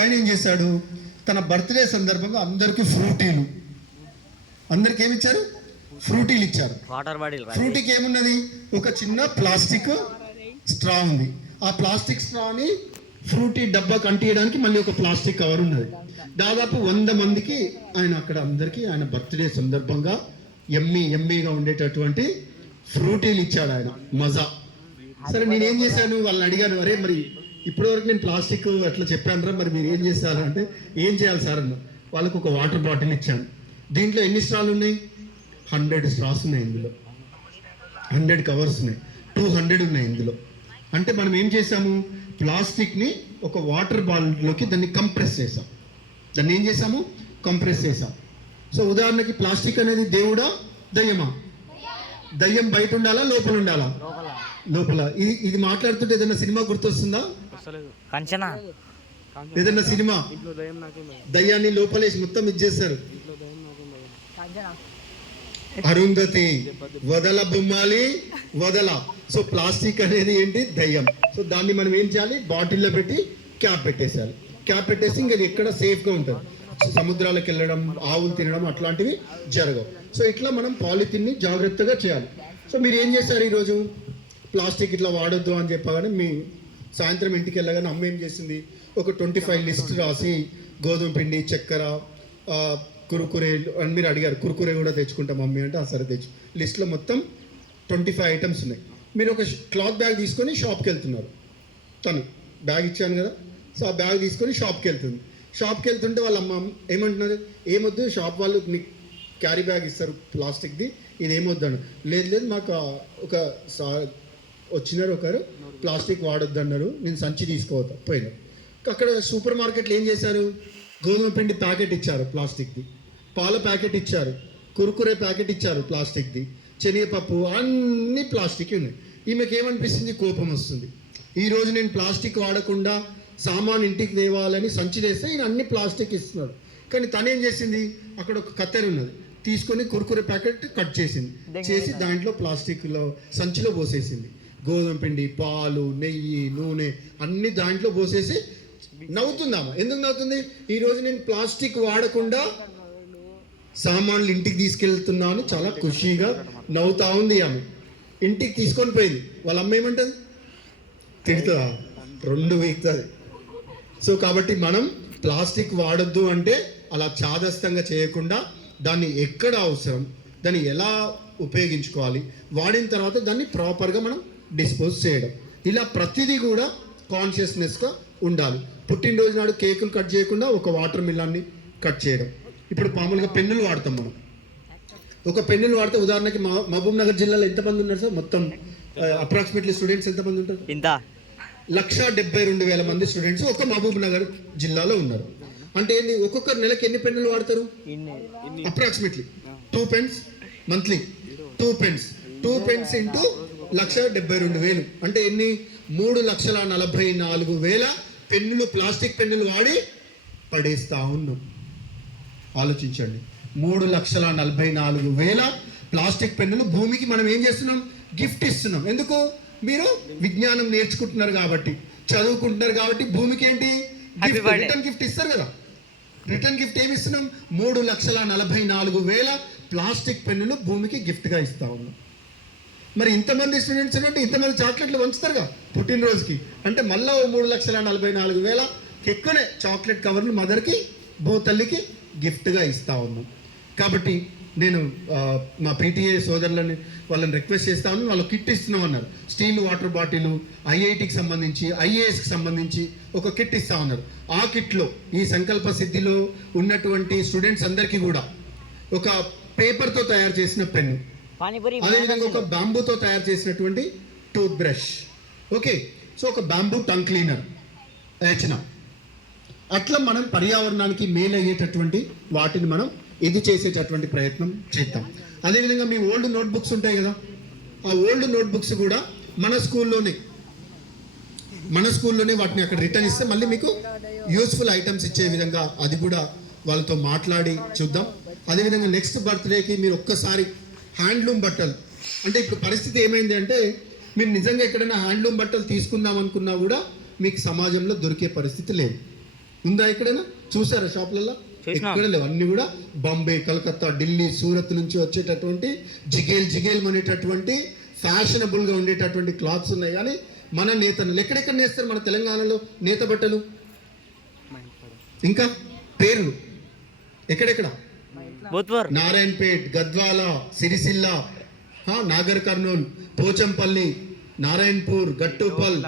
ఆయన ఏం చేశాడు, తన బర్త్డే సందర్భంగా అందరికీ ఫ్రూటీలు, అందరికి ఏమి ఇచ్చారు, ఫ్రూటీలు ఇచ్చారు. ఫ్రూటీకి ఏమున్నది, ఒక చిన్న ప్లాస్టిక్ స్ట్రా ఉంది. ఆ ప్లాస్టిక్ స్ట్రాని ఫ్రూటీ డబ్బా కంటియడానికి మళ్ళీ ఒక ప్లాస్టిక్ కవర్ ఉన్నది. దాదాపు 100 మందికి ఆయన అక్కడ అందరికీ ఆయన బర్త్డే సందర్భంగా ఎమ్మీగా ఉండేటటువంటి ఫ్రూటీలు ఇచ్చాడు ఆయన. మజా. సరే నేనేం చేశాను, వాళ్ళని అడిగాను, అరే మరి ఇప్పటివరకు నేను ప్లాస్టిక్ అట్లా చెప్పాను రా, మరి మీరు ఏం చేస్తారు అంటే, ఏం చేయాలి సార్ అన్న. వాళ్ళకు ఒక వాటర్ బాటిల్ ఇచ్చాను. దీంట్లో ఎన్ని స్ట్రాలు ఉన్నాయి, 100 స్ట్రాస్ ఉన్నాయి ఇందులో, 100 కవర్స్ ఉన్నాయి, 200 ఉన్నాయి ఇందులో. అంటే మనం ఏం చేసాము, ప్లాస్టిక్ని ఒక వాటర్ బాటిల్లోకి దాన్ని కంప్రెస్ చేసాం. దాన్ని ఏం చేసాము, కంప్రెస్ చేసాం. సో ఉదాహరణకి ప్లాస్టిక్ అనేది దేవుడా దయ్యమా? దయ్యం బయట ఉండాలా లోపల ఉండాలా? లోపల. ఇది మాట్లాడుతుంటే ఏదైనా సినిమా గుర్తొస్తుందా? ఏదైనా సినిమా దయ్యాన్ని లోపలేసి మొత్తం ఇచ్చేస్తారు. అరుంధతి వదల బొమ్మాలి వదల. సో ప్లాస్టిక్ అనేది ఏంటి, దయ్యం. సో దాన్ని మనం ఏం చేయాలి, బాటిల్లో పెట్టి క్యాప్ పెట్టేసేయాలి. క్యాప్ పెట్టేసి ఇంకా ఎక్కడ సేఫ్గా ఉంటుంది. సముద్రాలకు వెళ్ళడం, ఆవులు తినడం అట్లాంటివి జరగవు. సో ఇట్లా మనం పాలిథిన్ని జాగ్రత్తగా చేయాలి. సో మీరు ఏం చేశారు, ఈరోజు ప్లాస్టిక్ ఇట్లా వాడొద్దు అని చెప్పగానే మీ సాయంత్రం ఇంటికి వెళ్ళగానే అమ్మ ఏం చేసింది, ఒక 25 లిస్ట్ రాసి గోధుమ పిండి, చక్కెర, కురుకురే అని మీరు అడిగారు. కురుకురే కూడా తెచ్చుకుంటాం మమ్మీ అంటే, సరే తెచ్చు. లిస్ట్లో మొత్తం 25 ఐటమ్స్ ఉన్నాయి. మీరు ఒక క్లాత్ బ్యాగ్ తీసుకొని షాప్కి వెళ్తున్నారు. తను బ్యాగ్ ఇచ్చాను కదా, సో ఆ బ్యాగ్ తీసుకొని షాప్కి వెళ్తుంది. షాప్కి వెళ్తుంటే వాళ్ళ అమ్మ ఏమంటున్నారు, ఏమొద్దు, షాప్ వాళ్ళు మీకు క్యారీ బ్యాగ్ ఇస్తారు ప్లాస్టిక్ది, ఇది ఏమొద్దు అన్నారు. లేదు మాకు ఒక వచ్చినారు ఒకరు, ప్లాస్టిక్ వాడొద్దు అన్నారు, నేను సంచి తీసుకోవద్దు పోయినారు. అక్కడ సూపర్ మార్కెట్లో ఏం చేశారు, గోధుమ పిండి ప్యాకెట్ ఇచ్చారు ప్లాస్టిక్ది, పాల ప్యాకెట్ ఇచ్చారు, కురుకురే ప్యాకెట్ ఇచ్చారు ప్లాస్టిక్ది, శనగపప్పు, అన్నీ ప్లాస్టిక్ ఉన్నాయి. ఈమెకి ఏమనిపిస్తుంది, కోపం వస్తుంది. ఈరోజు నేను ప్లాస్టిక్ వాడకుండా సామాన్ ఇంటికి తేవాలని సంచి తెస్తే ఈయన అన్ని ప్లాస్టిక్ ఇస్తున్నాడు. కానీ తనేం చేసింది, అక్కడ ఒక కత్తెర ఉన్నది, తీసుకొని కురుకురే ప్యాకెట్ కట్ చేసి దాంట్లో ప్లాస్టిక్లో సంచిలో పోసేసింది. గోధుమ పిండి, పాలు, నెయ్యి, నూనె అన్ని దాంట్లో పోసేసి నవ్వుతుందామా. ఎందుకు నవ్వుతుంది, ఈరోజు నేను ప్లాస్టిక్ వాడకుండా సామాన్లు ఇంటికి తీసుకెళ్తున్నాను, చాలా ఖుషీగా నవ్వుతా ఉంది ఆమె. ఇంటికి తీసుకొని పోయింది. వాళ్ళ అమ్మ ఏమంటుంది, తిడుతుందా, 2 వీక్తుంది. సో కాబట్టి మనం ప్లాస్టిక్ వాడొద్దు అంటే అలా చాదస్తంగా చేయకుండా దాన్ని ఎక్కడ అవసరం, దాన్ని ఎలా ఉపయోగించుకోవాలి, వాడిన తర్వాత దాన్ని ప్రాపర్గా మనం డిస్పోజ్ చేయడం, ఇలా ప్రతిదీ కూడా కాన్షియస్నెస్గా ఉండాలి. పుట్టినరోజు నాడు కేకులు కట్ చేయకుండా ఒక వాటర్ మిలాన్ని కట్ చేయడం. ఇప్పుడు మామూలుగా పెన్నులు వాడతాం మనం. ఒక పెన్నులు వాడితే ఉదాహరణకి మహబూబ్ నగర్ జిల్లాలో ఎంతమంది ఉన్నారు సార్, మొత్తం అప్రాక్సిమేట్లీ స్టూడెంట్స్ ఎంతమంది ఉంటారు, 1,72,000 మంది స్టూడెంట్స్ ఒక మహబూబ్ నగర్ జిల్లాలో ఉన్నారు. అంటే ఏంటి, ఒక్కొక్కరు నెలకి ఎన్ని పెన్నులు వాడతారు, approximately 2 pens monthly, 2 pens into 1,72,000 అంటే ఎన్ని, 3,44,000 పెన్నులు, ప్లాస్టిక్ పెన్నులు వాడి పడేస్తా ఉన్నాం. ఆలోచించండి, 3,44,000 ప్లాస్టిక్ పెన్నులు భూమికి మనం ఏం చేస్తున్నాం, గిఫ్ట్ ఇస్తున్నాం. ఎందుకు, మీరు విజ్ఞానం నేర్చుకుంటున్నారు కాబట్టి, చదువుకుంటున్నారు కాబట్టి భూమికి ఏంటి రిటర్న్ గిఫ్ట్ ఇస్తారు కదా. రిటర్న్ గిఫ్ట్ ఏమి ఇస్తున్నాం, 3,44,000 ప్లాస్టిక్ పెన్నులు భూమికి గిఫ్ట్గా ఇస్తా ఉన్నాం. మరి ఇంతమంది స్టూడెంట్స్ అంటే ఇంతమంది చాక్లెట్లు పంచుతారుగా పుట్టినరోజుకి, అంటే మళ్ళీ 3,44,000 ఎక్కువనే చాక్లెట్ కవర్లు మదర్కి, భూతల్లికి గిఫ్ట్గా ఇస్తా ఉన్నాం. కాబట్టి నేను మా పీటీఏ సోదరులని వాళ్ళని రిక్వెస్ట్ చేస్తా ఉన్నాను, వాళ్ళు కిట్ ఇస్తున్నాం అన్నారు. స్టీల్ వాటర్ బాటిల్, ఐఐటికి సంబంధించి, ఐఏఎస్కి సంబంధించి ఒక కిట్ ఇస్తా ఉన్నారు. ఆ కిట్లో ఈ సంకల్ప సిద్ధిలో ఉన్నటువంటి స్టూడెంట్స్ అందరికీ కూడా ఒక పేపర్తో తయారు చేసిన పెన్ను, అదేవిధంగా ఒక బాంబూతో తయారు చేసినటువంటి టూత్ బ్రష్, ఓకే, సో ఒక బాంబూ టంగ్ క్లీనర్ రచన. అట్లా మనం పర్యావరణానికి మేలయ్యేటటువంటి వాటిని మనం ఇది చేసేటటువంటి ప్రయత్నం చేద్దాం. అదేవిధంగా మీ ఓల్డ్ నోట్బుక్స్ ఉంటాయి కదా, ఆ ఓల్డ్ నోట్బుక్స్ కూడా మన స్కూల్లోనే వాటిని అక్కడ రిటర్న్ ఇస్తే మళ్ళీ మీకు యూస్ఫుల్ ఐటమ్స్ ఇచ్చే విధంగా అది కూడా వాళ్ళతో మాట్లాడి చూద్దాం. అదేవిధంగా నెక్స్ట్ బర్త్డేకి మీరు ఒక్కసారి హ్యాండ్లూమ్ బట్టలు, అంటే ఇప్పుడు పరిస్థితి ఏమైంది అంటే మీరు నిజంగా ఎక్కడైనా హ్యాండ్లూమ్ బట్టలు తీసుకుందాం అనుకున్నా కూడా మీకు సమాజంలో దొరికే పరిస్థితి లేదు. ఉందా ఎక్కడైనా చూసారా షాపులలో? ఎక్కడ లేవు. అన్ని కూడా బాంబే, కలకత్తా, ఢిల్లీ, సూరత్ నుంచి వచ్చేటటువంటి జిగేల్ అనేటటువంటి ఫ్యాషనబుల్ గా ఉండేటటువంటి క్లాత్స్ ఉన్నాయి. కానీ మన నేతలు ఎక్కడెక్కడ నేస్తారు మన తెలంగాణలో నేత బట్టలు? ఇంకా పేర్లు ఎక్కడెక్కడ? నారాయణపేట్, గద్వాల, సిరిసిల్ల, నాగర్ కర్నూల్, పోచంపల్లి, నారాయణపూర్, గట్టుపల్,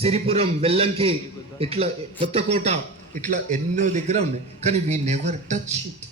సిరిపురం, వెల్లంకి, ఇట్లా కొత్తకోట, ఇట్లా ఎన్నో దగ్గర ఉన్నాయి. కానీ వీ నెవర్ టచ్ ఇట్.